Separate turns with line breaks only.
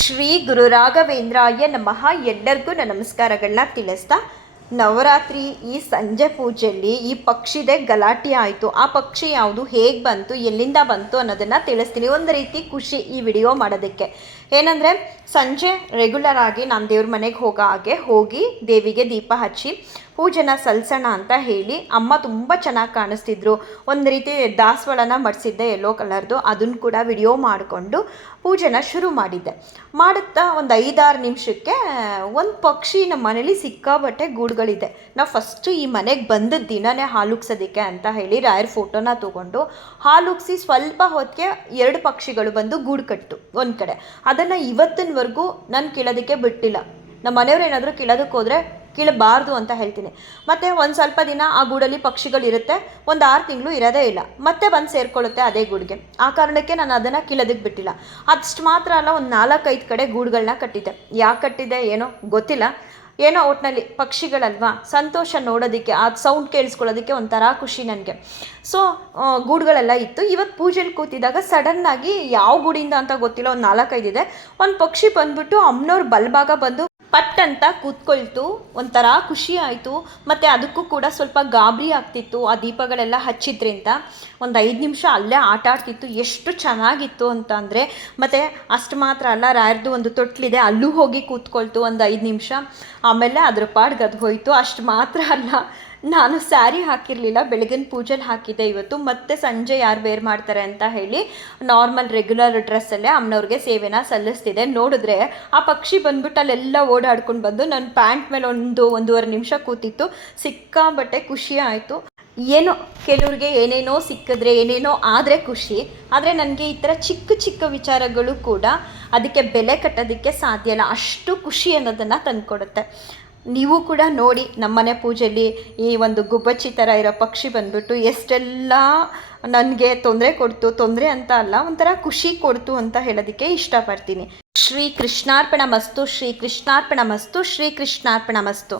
ಶ್ರೀ ಗುರು ರಾಘವೇಂದ್ರಾಯ ನಮಃ. ಎಲ್ಲರಿಗೂ ನನ್ನ ನಮಸ್ಕಾರಗಳನ್ನ ತಿಳಿಸ್ತಾ ನವರಾತ್ರಿ ಈ ಸಂಜೆ ಪೂಜೆಯಲ್ಲಿ ಈ ಪಕ್ಷಿದೆ ಗಲಾಟೆ ಆಯಿತು. ಆ ಪಕ್ಷಿ ಯಾವುದು, ಹೇಗೆ ಬಂತು, ಎಲ್ಲಿಂದ ಬಂತು ಅನ್ನೋದನ್ನು ತಿಳಿಸ್ತೀನಿ. ಒಂದು ರೀತಿ ಖುಷಿ ಈ ವಿಡಿಯೋ ಮಾಡೋದಕ್ಕೆ. ಏನಂದರೆ, ಸಂಜೆ ರೆಗ್ಯುಲರ್ ಆಗಿ ನಾನು ದೇವ್ರ ಮನೆಗೆ ಹೋಗೋ ಹಾಗೆ ಹೋಗಿ ದೇವಿಗೆ ದೀಪ ಹಚ್ಚಿ ಪೂಜೆನ ಸಲ್ಸೋಣ ಅಂತ ಹೇಳಿ ಅಮ್ಮ ತುಂಬ ಚೆನ್ನಾಗಿ ಕಾಣಿಸ್ತಿದ್ರು. ಒಂದು ರೀತಿ ದಾಸವಾಳನ ಮಡಿಸಿದ್ದೆ ಯೆಲ್ಲೋ ಕಲರ್ದು ಅದನ್ನು ಕೂಡ ವಿಡಿಯೋ ಮಾಡಿಕೊಂಡು ಪೂಜೆನ ಶುರು ಮಾಡಿದ್ದೆ. ಮಾಡುತ್ತಾ ಒಂದು ಐದಾರು ನಿಮಿಷಕ್ಕೆ, ಒಂದು ಪಕ್ಷಿ ನಮ್ಮ ಮನೇಲಿ ಸಿಕ್ಕಾಬಟ್ಟೆ ಗೂಡುಗಳಿದೆ. ನಾವು ಫಸ್ಟು ಈ ಮನೆಗೆ ಬಂದ ದಿನನೇ ಹಾಲುಗ್ಸೋದಕ್ಕೆ ಅಂತ ಹೇಳಿ ರಾಯರ್ ಫೋಟೋನ ತೊಗೊಂಡು ಹಾಲುಗ್ಸಿ ಸ್ವಲ್ಪ ಹೊತ್ತಿಗೆ ಎರಡು ಪಕ್ಷಿಗಳು ಬಂದು ಗೂಡು ಕಟ್ಟು ಒಂದು ಕಡೆ. ಅದನ್ನು ಇವತ್ತಿನವರೆಗೂ ನಾನು ಕೇಳೋದಕ್ಕೆ ಬಿಟ್ಟಿಲ್ಲ. ನಮ್ಮ ಮನೆಯವ್ರು ಏನಾದರೂ ಕೇಳೋದಕ್ಕೆ ಹೋದರೆ ಕೀಳಬಾರ್ದು ಅಂತ ಹೇಳ್ತೀನಿ. ಮತ್ತು ಒಂದು ಸ್ವಲ್ಪ ದಿನ ಆ ಗೂಡಲ್ಲಿ ಪಕ್ಷಿಗಳಿರುತ್ತೆ ಒಂದು ಆರು ತಿಂಗಳು ಇರೋದೇ ಇಲ್ಲ. ಮತ್ತೆ ಬಂದು ಸೇರ್ಕೊಳ್ಳುತ್ತೆ ಅದೇ ಗೂಡಿಗೆ. ಆ ಕಾರಣಕ್ಕೆ ನಾನು ಅದನ್ನು ಕೀಳೋದಕ್ಕೆ ಬಿಟ್ಟಿಲ್ಲ. ಅದಷ್ಟು ಮಾತ್ರ ಅಲ್ಲ, ಒಂದು ನಾಲ್ಕೈದು ಕಡೆ ಗೂಡುಗಳನ್ನ ಕಟ್ಟಿದ್ದೆ. ಯಾಕೆ ಕಟ್ಟಿದೆ ಏನೋ ಗೊತ್ತಿಲ್ಲ. ಏನೋ ಒಟ್ಟಿನಲ್ಲಿ ಪಕ್ಷಿಗಳಲ್ವಾ? ಸಂತೋಷ ನೋಡೋದಕ್ಕೆ, ಆ ಸೌಂಡ್ ಕೇಳಿಸ್ಕೊಳ್ಳೋದಕ್ಕೆ ಒಂಥರ ಖುಷಿ ನನಗೆ. ಸೊ ಗೂಡುಗಳೆಲ್ಲ ಇತ್ತು. ಇವತ್ತು ಪೂಜೆಲಿ ಕೂತಿದ್ದಾಗ ಸಡನ್ನಾಗಿ ಯಾವ ಗೂಡಿಂದ ಅಂತ ಗೊತ್ತಿಲ್ಲ, ಒಂದು ನಾಲ್ಕೈದಿದೆ ಒಂದು ಪಕ್ಷಿ ಬಂದ್ಬಿಟ್ಟು ಅಮ್ಮನವ್ರ ಬಲ್ಭಾಗ ಬಂದು ಪಟ್ ಅಂತ ಕೂತ್ಕೊಳ್ತು, ಒಂಥರ ಖುಷಿ ಆಯಿತು. ಮತ್ತು ಅದಕ್ಕೂ ಕೂಡ ಸ್ವಲ್ಪ ಗಾಬರಿ ಆಗ್ತಿತ್ತು, ಆ ದೀಪಗಳೆಲ್ಲ ಹಚ್ಚಿದ್ರಿಂದ. ಒಂದು ಐದು ನಿಮಿಷ ಅಲ್ಲೇ ಆಟ ಆಡ್ತಿತ್ತು, ಎಷ್ಟು ಚೆನ್ನಾಗಿತ್ತು ಅಂತ ಅಂದರೆ, ಮತ್ತು ಅಷ್ಟು ಮಾತ್ರ ಅಲ್ಲ, ರಾಯರ್ದು ಒಂದು ತೊಟ್ಲಿದೆ, ಅಲ್ಲೂ ಹೋಗಿ ಕೂತ್ಕೊಳ್ತು ಒಂದು ಐದು ನಿಮಿಷ. ಆಮೇಲೆ ಅದ್ರ ಪಾಡ್ಗೆ ಅದು ಹೋಯಿತು, ಅಷ್ಟು ಮಾತ್ರ ಅಲ್ಲ. ನಾನು ಸ್ಯಾರಿ ಹಾಕಿರಲಿಲ್ಲ, ಬೆಳಗಿನ ಪೂಜೆಲಿ ಹಾಕಿದ್ದೆ ಇವತ್ತು. ಮತ್ತೆ ಸಂಜೆ ಯಾರು ವೇರ್ ಮಾಡ್ತಾರೆ ಅಂತ ಹೇಳಿ ನಾರ್ಮಲ್ ರೆಗ್ಯುಲರ್ ಡ್ರೆಸ್ಸಲ್ಲೇ ಅಮ್ಮನವ್ರಿಗೆ ಸೇವೆನ ಸಲ್ಲಿಸ್ತಿದೆ ನೋಡಿದ್ರೆ ಆ ಪಕ್ಷಿ ಬಂದ್ಬಿಟ್ಟು ಅಲ್ಲೆಲ್ಲ ಓಡಾಡ್ಕೊಂಡು ಬಂದು ನನ್ನ ಪ್ಯಾಂಟ್ ಮೇಲೆ ಒಂದು ಒಂದೂವರೆ ನಿಮಿಷ ಕೂತಿತ್ತು. ಸಿಕ್ಕಾಬಟ್ಟೆ ಖುಷಿ ಆಯಿತು. ಏನೋ ಕೆಲವ್ರಿಗೆ ಏನೇನೋ ಸಿಕ್ಕಿದ್ರೆ, ಏನೇನೋ ಆದರೆ ಖುಷಿ. ಆದರೆ ನನಗೆ ಈ ಥರ ಚಿಕ್ಕ ಚಿಕ್ಕ ವಿಚಾರಗಳು ಕೂಡ ಅದಕ್ಕೆ ಬೆಲೆ ಕಟ್ಟೋದಕ್ಕೆ ಸಾಧ್ಯ ಇಲ್ಲ. ಅಷ್ಟು ಖುಷಿ ಅನ್ನೋದನ್ನು ತಂದುಕೊಡುತ್ತೆ. ನೀವು ಕೂಡ ನೋಡಿ ನಮ್ಮನೆ ಪೂಜೆಯಲ್ಲಿ ಈ ಒಂದು ಗುಬ್ಬಚ್ಚಿ ಥರ ಇರೋ ಪಕ್ಷಿ ಬಂದ್ಬಿಟ್ಟು ಎಷ್ಟೆಲ್ಲ ನನಗೆ ತೊಂದರೆ ಕೊಡ್ತು, ತೊಂದರೆ ಅಂತ ಅಲ್ಲ, ಒಂಥರ ಖುಷಿ ಕೊಡ್ತು ಅಂತ ಹೇಳೋದಕ್ಕೆ ಇಷ್ಟಪಡ್ತೀನಿ. ಶ್ರೀ ಕೃಷ್ಣಾರ್ಪಣ ಮಸ್ತು ಶ್ರೀ ಕೃಷ್ಣಾರ್ಪಣ ಮಸ್ತು ಶ್ರೀ ಕೃಷ್ಣಾರ್ಪಣ ಮಸ್ತು